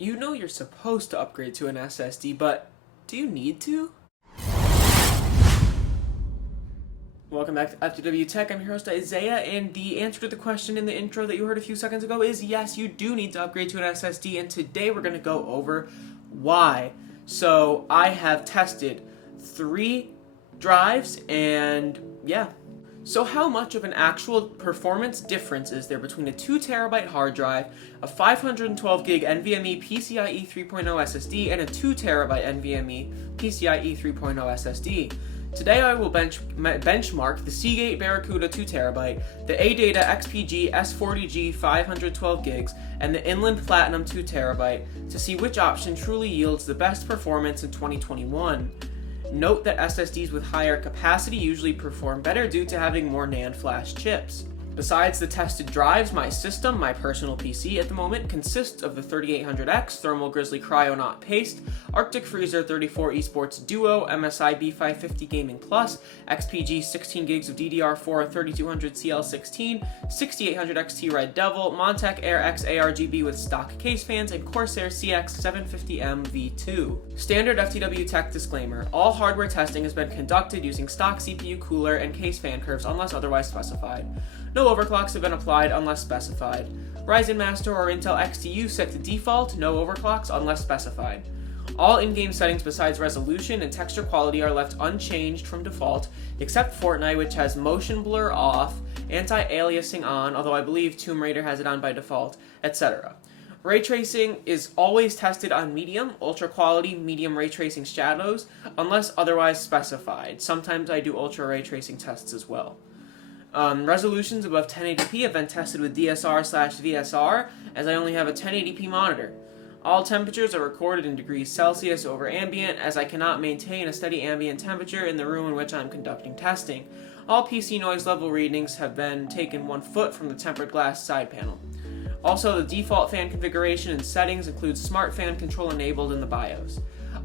You know you're supposed to upgrade to an SSD, but do you need to? Welcome back to FTW Tech. I'm your host Isaiah, and the answer to the question in the intro that you heard a few seconds ago is yes, you do need to upgrade to an SSD, and today we're going to go over why. So I have tested 3 drives, and yeah. So how much of an actual performance difference is there between a 2TB hard drive, a 512GB NVMe PCIe 3.0 SSD, and a 2TB NVMe PCIe 3.0 SSD? Today I will benchmark the Seagate BarraCuda 2TB, the ADATA XPG S40G 512GB, and the Inland Platinum 2TB to see which option truly yields the best performance in 2021. Note that SSDs with higher capacity usually perform better due to having more NAND flash chips. Besides the tested drives, my system, my personal PC at the moment, consists of the 3800X Thermal Grizzly Cryonaut Paste, Arctic Freezer 34 Esports Duo, MSI B550 Gaming Plus, XPG 16GB of DDR4 3200 CL16, 6800 XT Red Devil, Montec Air X ARGB with stock case fans, and Corsair CX750M V2. Standard FTW Tech disclaimer: all hardware testing has been conducted using stock CPU cooler and case fan curves unless otherwise specified. No overclocks have been applied unless specified. Ryzen Master or Intel XTU set to default, no overclocks unless specified. All in-game settings besides resolution and texture quality are left unchanged from default, except Fortnite, which has motion blur off, anti-aliasing on, although I believe Tomb Raider has it on by default, etc. Ray tracing is always tested on medium, ultra quality, medium ray tracing shadows, unless otherwise specified. Sometimes I do ultra ray tracing tests as well. Resolutions above 1080p have been tested with DSR/VSR, as I only have a 1080p monitor. All temperatures are recorded in degrees Celsius over ambient, as I cannot maintain a steady ambient temperature in the room in which I am conducting testing. All PC noise level readings have been taken 1 foot from the tempered glass side panel. Also, the default fan configuration and settings include smart fan control enabled in the BIOS.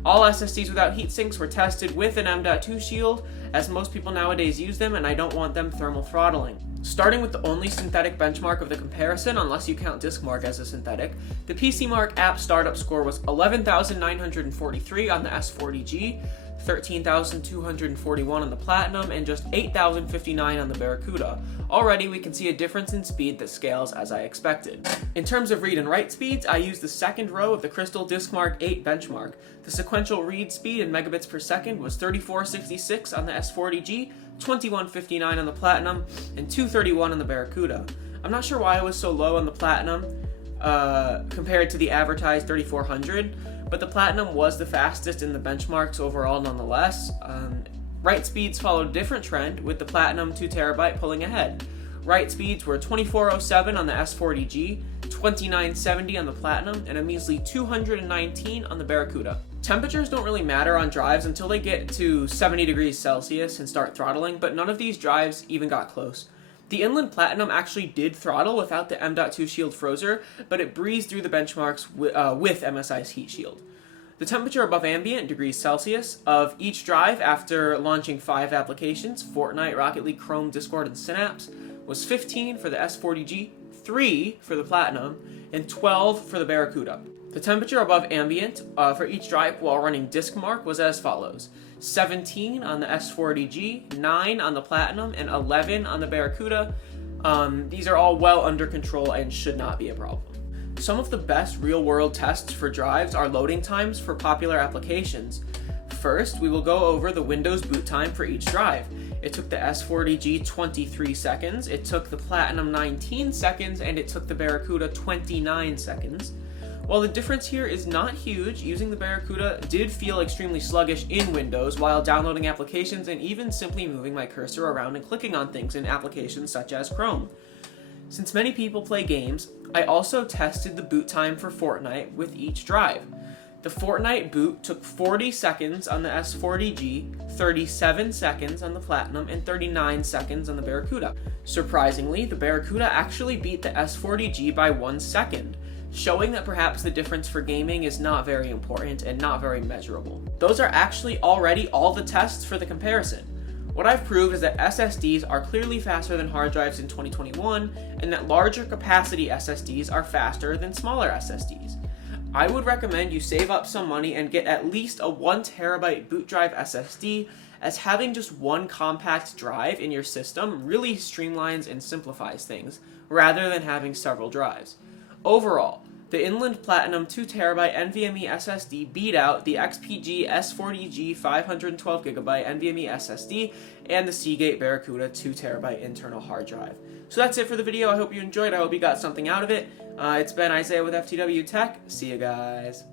All SSDs without heat sinks were tested with an M.2 shield, as most people nowadays use them and I don't want them thermal throttling. Starting with the only synthetic benchmark of the comparison, unless you count DiskMark as a synthetic, the PCMark app startup score was 11,943 on the S40G, 13,241 on the Platinum, and just 8,059 on the BarraCuda. Already we can see a difference in speed that scales as I expected. In terms of read and write speeds, I used the second row of the Crystal DiskMark 8 benchmark. The sequential read speed in megabits per second was 3466 on the S40G, 2159 on the Platinum, and 231 on the BarraCuda. I'm not sure why it was so low on the Platinum compared to the advertised 3400, but the Platinum was the fastest in the benchmarks overall nonetheless. Write speeds followed a different trend, with the Platinum 2TB pulling ahead. Write speeds were 2407 on the S40G, 2970 on the Platinum, and a measly 219 on the BarraCuda. Temperatures don't really matter on drives until they get to 70 degrees Celsius and start throttling, but none of these drives even got close. The Inland Platinum actually did throttle without the M.2 shield frozer, but it breezed through the benchmarks with MSI's heat shield. The temperature above ambient degrees Celsius of each drive after launching 5 applications, Fortnite, Rocket League, Chrome, Discord, and Synapse, was 15 for the S40G, 3 for the Platinum, and 12 for the BarraCuda. The temperature above ambient for each drive while running DiskMark was as follows: 17 on the S40G, 9 on the Platinum, and 11 on the BarraCuda. These are all well under control and should not be a problem. Some of the best real-world tests for drives are loading times for popular applications. First, we will go over the Windows boot time for each drive. It took the S40G 23 seconds, it took the Platinum 19 seconds, and it took the BarraCuda 29 seconds. While the difference here is not huge, using the BarraCuda did feel extremely sluggish in Windows while downloading applications and even simply moving my cursor around and clicking on things in applications such as Chrome. Since many people play games, I also tested the boot time for Fortnite with each drive. The Fortnite boot took 40 seconds on the S40G, 37 seconds on the Platinum, and 39 seconds on the BarraCuda. Surprisingly, the BarraCuda actually beat the S40G by 1 second, showing that perhaps the difference for gaming is not very important and not very measurable. Those are actually already all the tests for the comparison. What I've proved is that SSDs are clearly faster than hard drives in 2021, and that larger capacity SSDs are faster than smaller SSDs. I would recommend you save up some money and get at least a 1 terabyte boot drive SSD, as having just one compact drive in your system really streamlines and simplifies things, rather than having several drives. Overall, the Inland Platinum 2 terabyte NVMe SSD beat out the XPG S40G 512GB NVMe SSD and the Seagate BarraCuda 2 terabyte internal hard drive. So that's it for the video. I hope you enjoyed. I hope you got something out of it. It's been Isaiah with FTW Tech. See you guys.